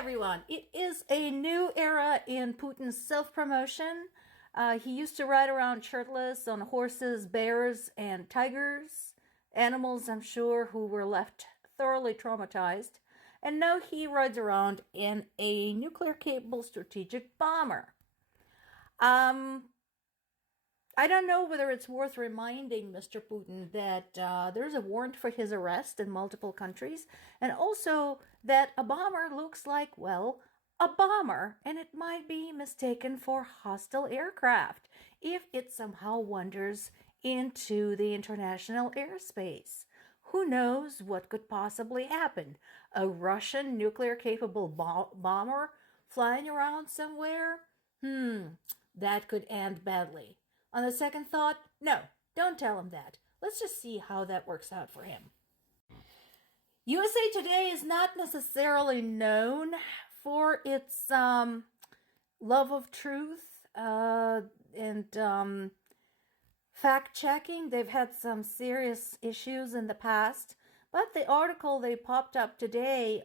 everyone. It is a new era in Putin's self-promotion. He used to ride around shirtless on horses, bears, and tigers. Animals, I'm sure, who were left thoroughly traumatized. And now he rides around in a nuclear-capable strategic bomber. I don't know whether it's worth reminding Mr. Putin that there's a warrant for his arrest in multiple countries, and also that a bomber looks like, well, a bomber, and it might be mistaken for hostile aircraft if it somehow wanders into the international airspace. Who knows what could possibly happen? A Russian nuclear-capable bomber flying around somewhere? That could end badly. On the second thought, no, don't tell him that. Let's just see how that works out for him. USA Today is not necessarily known for its love of truth and fact-checking. They've had some serious issues in the past, but the article they popped up today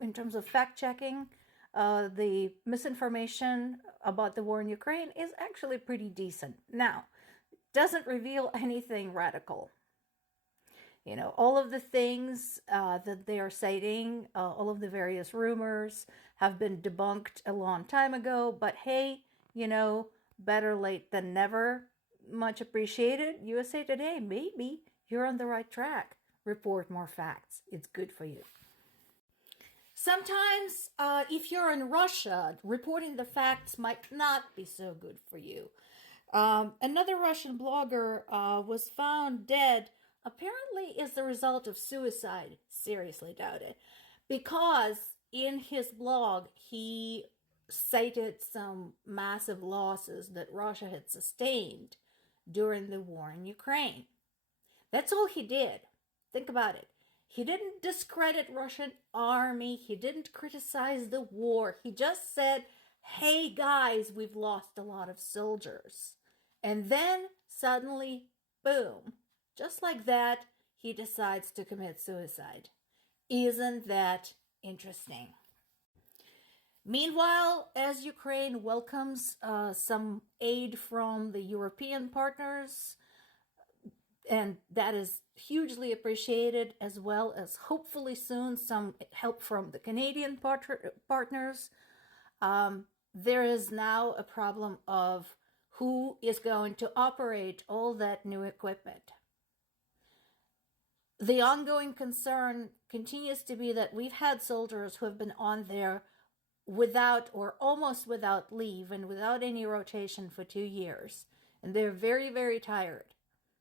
in terms of fact-checking, the misinformation about the war in Ukraine is actually pretty decent. Now, doesn't reveal anything radical. You know, all of the things that they are citing, all of the various rumors have been debunked a long time ago. But hey, you know, better late than never. Much appreciated. USA Today, maybe you're on the right track. Report more facts. It's good for you. Sometimes, if you're in Russia, reporting the facts might not be so good for you. Another Russian blogger was found dead, apparently as the result of suicide. Seriously doubt it. Because in his blog, he cited some massive losses that Russia had sustained during the war in Ukraine. That's all he did. Think about it. He didn't discredit Russian army. He didn't criticize the war. He just said, hey guys, we've lost a lot of soldiers. And then suddenly, boom, just like that, he decides to commit suicide. Isn't that interesting? Meanwhile, as Ukraine welcomes some aid from the European partners, and that is hugely appreciated, as well as hopefully soon some help from the Canadian partners. There is now a problem of who is going to operate all that new equipment. The ongoing concern continues to be that we've had soldiers who have been on there without or almost without leave and without any rotation for 2 years. And they're very, very tired.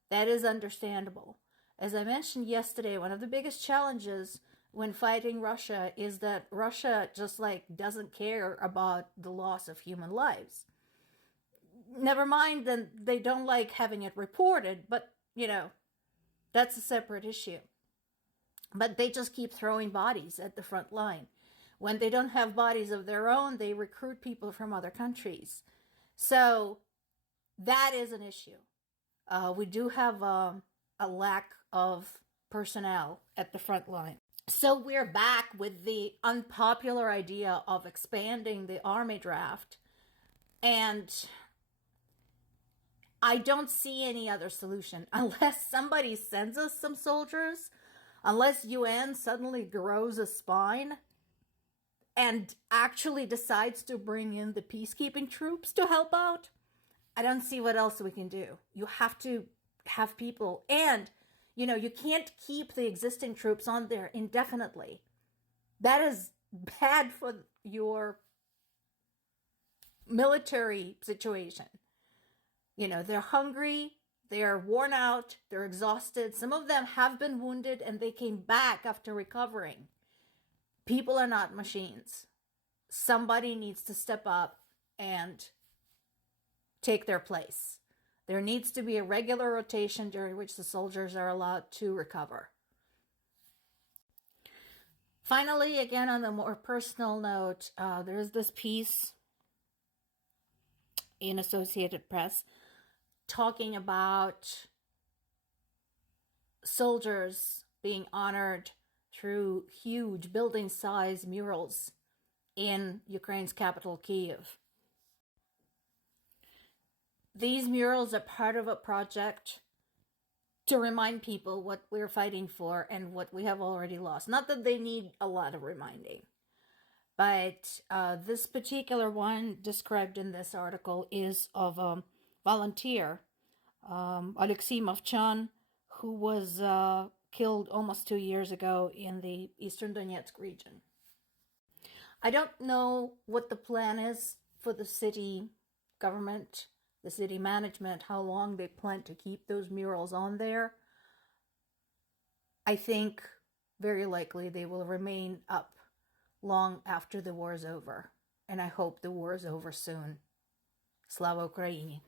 That is understandable. As I mentioned yesterday, one of the biggest challenges when fighting Russia is that Russia just doesn't care about the loss of human lives. Never mind that they don't like having it reported, but, you know, that's a separate issue. But they just keep throwing bodies at the front line. When they don't have bodies of their own, they recruit people from other countries. So that is an issue. We do have a lack of personnel at the front line. So we're back with the unpopular idea of expanding the army draft. And I don't see any other solution unless somebody sends us some soldiers, unless UN suddenly grows a spine and actually decides to bring in the peacekeeping troops to help out. I don't see what else we can do. You have to have people, and, you know, you can't keep the existing troops on there indefinitely. That is bad for your military situation. You know, they're hungry, they're worn out, they're exhausted. Some of them have been wounded and they came back after recovering. People are not machines. Somebody needs to step up and take their place. There needs to be a regular rotation during which the soldiers are allowed to recover. Finally, again, on a more personal note, there's this piece in Associated Press talking about soldiers being honored through huge building-size murals in Ukraine's capital, Kyiv. These murals are part of a project to remind people what we're fighting for and what we have already lost. Not that they need a lot of reminding, but this particular one described in this article is of a volunteer, Alexei Movchan, who was killed almost 2 years ago in the eastern Donetsk region. I don't know what the plan is for the city government, the city management, how long they plan to keep those murals on there. I think very likely they will remain up long after the war is over. And I hope the war is over soon. Slava Ukraini!